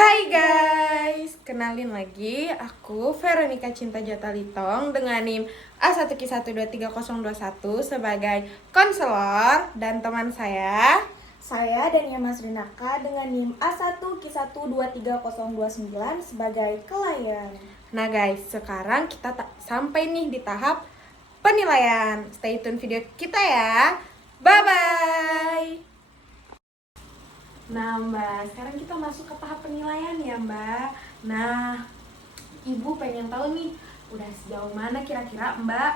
Hai guys, kenalin lagi aku Veronica Cinta Jatalitong dengan NIM A1Q1230021 sebagai konselor dan teman saya. Saya Dania Masrinaka dengan NIM A1Q1230029 sebagai klien. Nah guys, sekarang kita sampai nih di tahap penilaian. Stay tune video kita ya. Bye bye. Nah Mbak, sekarang kita masuk ke tahap penilaian ya Mbak. Nah, Ibu pengen tahu nih, udah sejauh mana kira-kira Mbak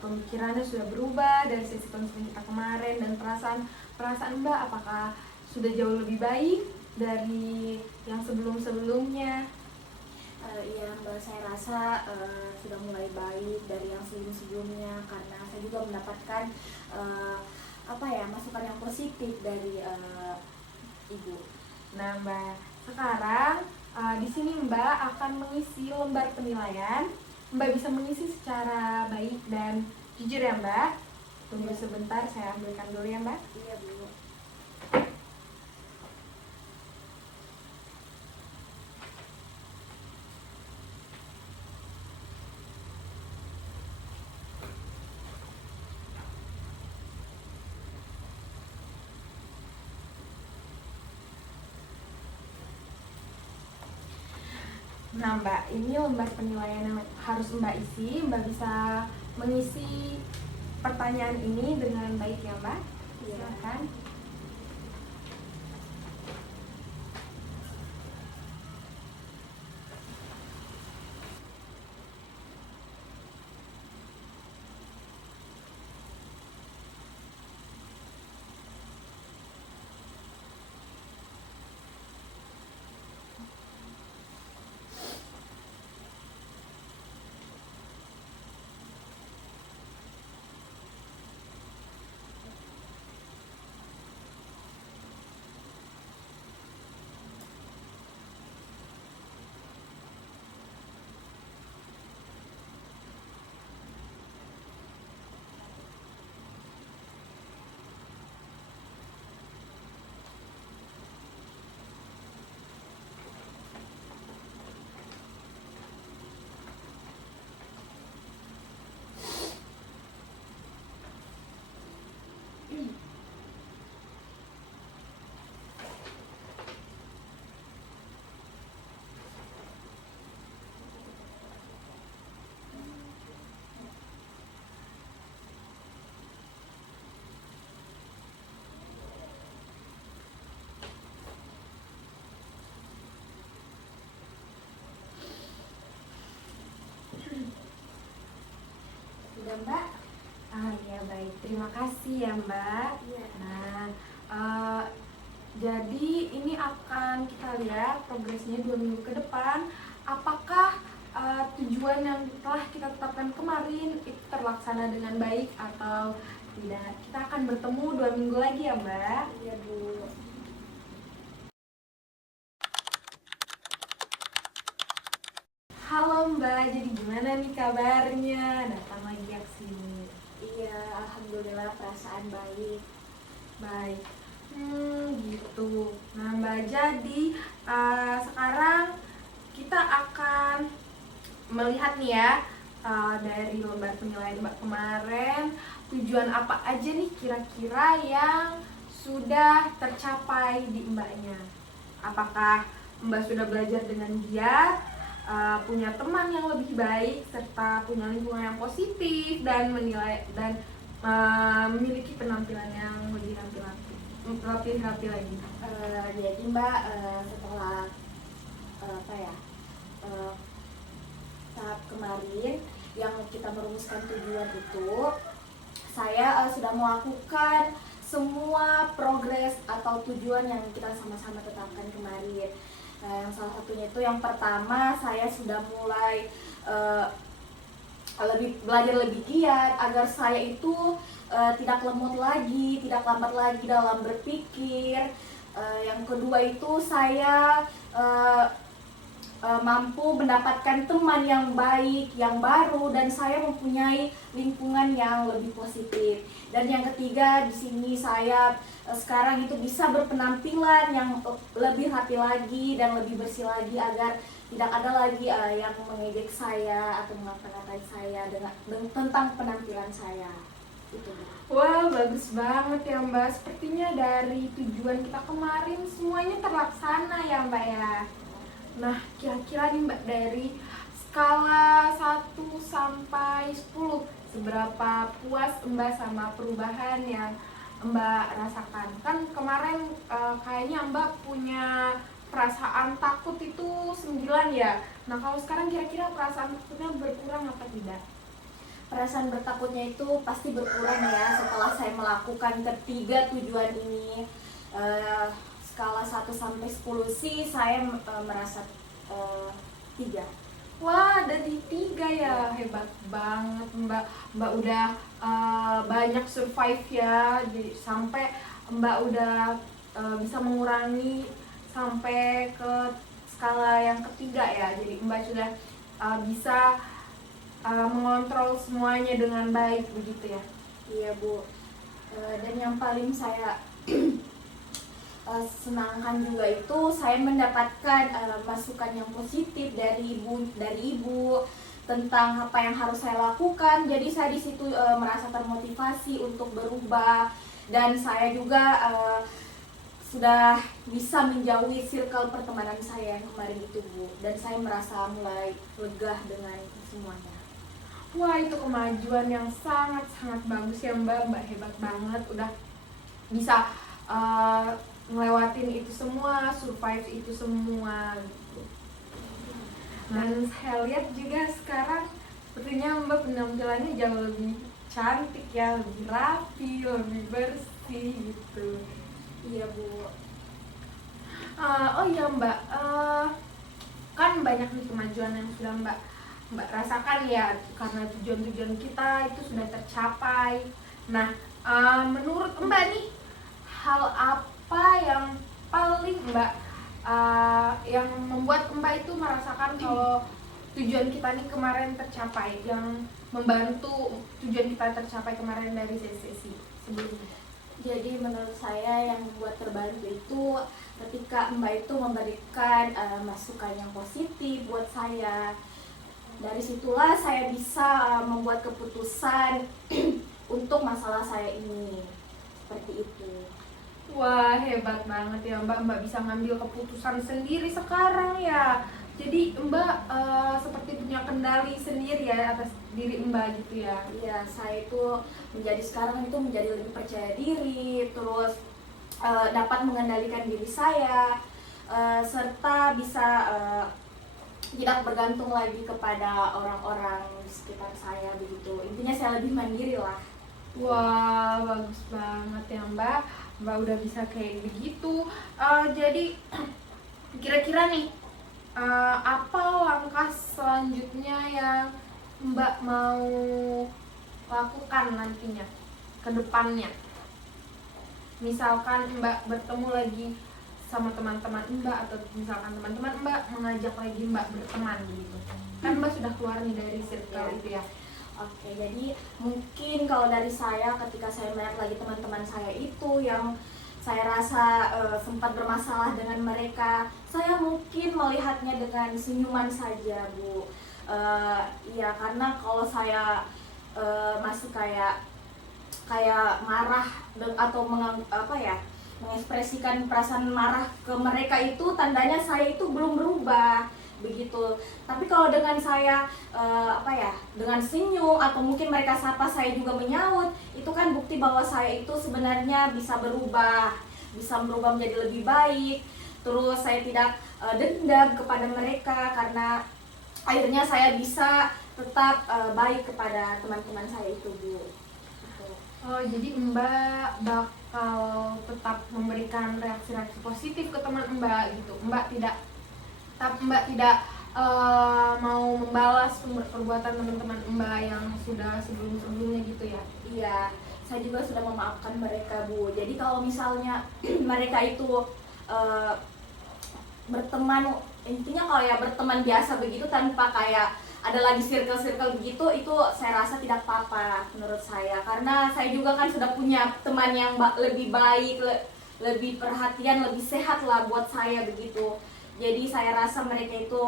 pemikirannya sudah berubah dari sesi konseling kita kemarin, dan perasaan Mbak apakah sudah jauh lebih baik dari yang sebelum-sebelumnya? Iya Mbak, saya rasa sudah mulai baik dari yang sebelum-sebelumnya karena saya juga mendapatkan masukan yang positif dari Ibu. Nah Mbak, sekarang di sini Mbak akan mengisi lembar penilaian. Mbak bisa mengisi secara baik dan jujur ya Mbak. Tunggu sebentar, saya ambilkan dulu ya Mbak. Iya Bu. Nah Mbak, ini lembar penilaian yang harus Mbak isi. Mbak bisa mengisi pertanyaan ini dengan baik ya Mbak. Silakan. Sudah Mbak? Ya baik, terima kasih ya Mbak. Iya. Nah, jadi ini akan kita lihat progresnya 2 minggu ke depan. Apakah tujuan yang telah kita tetapkan kemarin itu terlaksana dengan baik atau tidak? Kita akan bertemu 2 minggu lagi ya Mbak. Iya Bu. Halo Mbak, jadi gimana nih kabarnya? Datang lagi ya ke sini. Iya, alhamdulillah perasaan baik. Baik. Gitu. Nah Mbak, jadi sekarang kita akan melihat nih ya, dari lembar penilaian Mbak kemarin, tujuan apa aja nih kira-kira yang sudah tercapai di Mbaknya. Apakah Mbak sudah belajar dengan giat, punya teman yang lebih baik, serta punya lingkungan yang positif, dan memiliki penampilan yang lebih rapi lagi. Jadi Mbak, setelah tahap kemarin yang kita merumuskan tujuan itu, saya sudah melakukan semua progres atau tujuan yang kita sama-sama tetapkan kemarin. Yang salah satunya itu yang pertama, saya sudah mulai belajar lebih giat agar saya itu tidak lemot lagi, tidak lambat lagi dalam berpikir. Yang kedua itu saya mampu mendapatkan teman yang baik, yang baru, dan saya mempunyai lingkungan yang lebih positif. Dan yang ketiga, di sini saya sekarang itu bisa berpenampilan yang lebih rapi lagi dan lebih bersih lagi agar tidak ada lagi yang mengejek saya atau mengata-ngatai saya tentang penampilan saya. Itu. Wah, bagus banget ya Mbak. Sepertinya dari tujuan kita kemarin semuanya terlaksana ya Mbak ya. Nah, kira-kira nih Mbak, dari skala 1 sampai 10, seberapa puas Mbak sama perubahan yang Mbak rasakan? Kan kemarin kayaknya Mbak punya perasaan takut itu 9 ya. Nah, kalau sekarang kira-kira perasaan takutnya berkurang apa tidak? Perasaan bertakutnya itu pasti berkurang ya setelah saya melakukan ketiga tujuan ini. Skala 1 sampai 10 sih saya merasa 3. Wah, dari 3 ya, hebat banget Mbak. Mbak udah banyak survive ya, jadi sampai Mbak udah bisa mengurangi sampai ke skala yang ketiga ya. Jadi Mbak sudah bisa mengontrol semuanya dengan baik begitu ya. Iya Bu. Dan yang paling saya senangkan juga itu saya mendapatkan masukan yang positif dari ibu tentang apa yang harus saya lakukan. Jadi saya di situ merasa termotivasi untuk berubah, dan saya juga sudah bisa menjauhi circle pertemanan saya yang kemarin itu Bu, dan saya merasa mulai lega dengan semuanya. Wah, itu kemajuan yang sangat-sangat bagus ya Mbak. Mbak hebat banget udah bisa ngelewatin itu semua, survive itu semua gitu. Dan saya lihat juga sekarang sepertinya Mbak penampilannya jauh lebih cantik ya, lebih rapi, lebih bersih gitu. Iya Bu. Oh iya Mbak, kan banyak nih kemajuan yang sudah Mbak rasakan ya, karena tujuan-tujuan kita itu sudah tercapai. Nah, menurut Mbak nih, hal apa yang paling Mbak yang membuat Mbak itu merasakan kalau tujuan kita nih kemarin tercapai, yang membantu tujuan kita tercapai kemarin dari sesi sebelumnya? Jadi menurut saya yang membuat terbantu itu ketika Mbak itu memberikan masukan yang positif buat saya. Dari situlah saya bisa membuat keputusan untuk masalah saya ini. Seperti itu. Wah, hebat banget ya Mbak. Mbak bisa ngambil keputusan sendiri sekarang ya. Jadi Mbak seperti punya kendali sendiri ya atas diri Mbak gitu ya. Iya, saya itu sekarang itu menjadi lebih percaya diri, terus dapat mengendalikan diri saya, serta bisa tidak bergantung lagi kepada orang-orang di sekitar saya begitu. Intinya saya lebih mandiri lah. Wah, bagus banget ya Mbak. Mbak udah bisa kayak begitu. Jadi kira-kira nih apa langkah selanjutnya yang Mbak mau lakukan nantinya ke depannya? Misalkan Mbak bertemu lagi sama teman-teman Mbak, atau misalkan teman-teman Mbak mengajak lagi Mbak berteman gitu. Kan Mbak sudah keluar nih dari circle itu ya. Oke, jadi mungkin kalau dari saya ketika saya melihat lagi teman-teman saya itu yang saya rasa sempat bermasalah dengan mereka, saya mungkin melihatnya dengan senyuman saja Bu. Ya karena kalau saya masih kayak marah atau mengekspresikan perasaan marah ke mereka, itu tandanya saya itu belum berubah begitu. Tapi kalau dengan saya dengan senyum atau mungkin mereka sapa saya juga menyaut, itu kan bukti bahwa saya itu sebenarnya bisa berubah menjadi lebih baik. Terus saya tidak dendam kepada mereka karena akhirnya saya bisa tetap baik kepada teman-teman saya itu Bu. Oh, jadi Mbak bakal tetap memberikan reaksi-reaksi positif ke teman Mbak gitu. Mbak tidak mau membalas perbuatan teman-teman Mbak yang sudah sebelum-sebelumnya gitu ya. Iya, saya juga sudah memaafkan mereka Bu. Jadi kalau misalnya mereka itu berteman, intinya kalau ya berteman biasa begitu tanpa kayak ada lagi circle-circle begitu, itu saya rasa tidak apa-apa menurut saya, karena saya juga kan sudah punya teman yang lebih baik, lebih perhatian, lebih sehat lah buat saya begitu. Jadi saya rasa mereka itu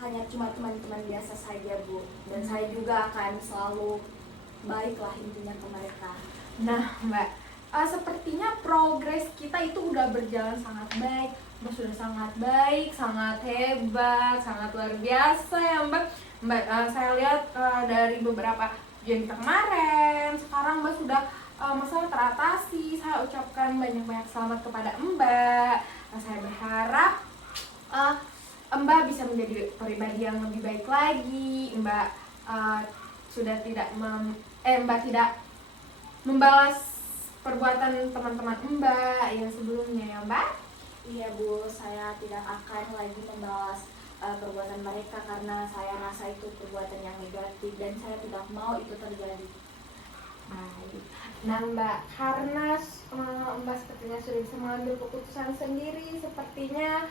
hanya cuma teman-teman biasa saja, Bu, dan saya juga akan selalu baik lah intinya ke mereka. Nah Mbak, sepertinya progres kita itu udah berjalan sangat baik. Mbak sudah sangat baik, sangat hebat, sangat luar biasa ya Mbak. Mbak, saya lihat dari beberapa ujian kita kemarin, sekarang Mbak sudah masalah teratasi. Saya ucapkan banyak-banyak selamat kepada Mbak. Saya berharap Mbak bisa menjadi pribadi yang lebih baik lagi. Mbak sudah tidak Mbak tidak membalas perbuatan teman-teman Mbak yang sebelumnya ya Mbak. Iya Bu, saya tidak akan lagi membalas perbuatan mereka karena saya rasa itu perbuatan yang negatif dan saya tidak mau itu terjadi. Baik. Nah Mbak, karena Mbak sepertinya sudah bisa mengambil keputusan sendiri, sepertinya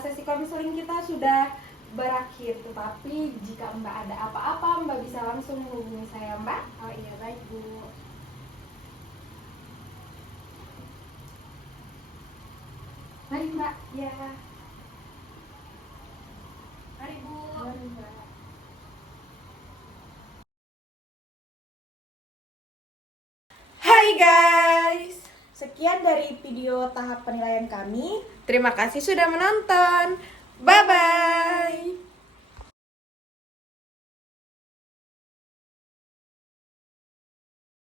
sesi konseling kita sudah berakhir. Tetapi jika Mbak ada apa-apa, Mbak bisa langsung menghubungi saya Mbak. Oh iya, baik Bu. Mari Mbak. Ya. Mari Bu. Mari Mbak. Hai guys. Sekian dari video tahap penilaian kami. Terima kasih sudah menonton. Bye bye.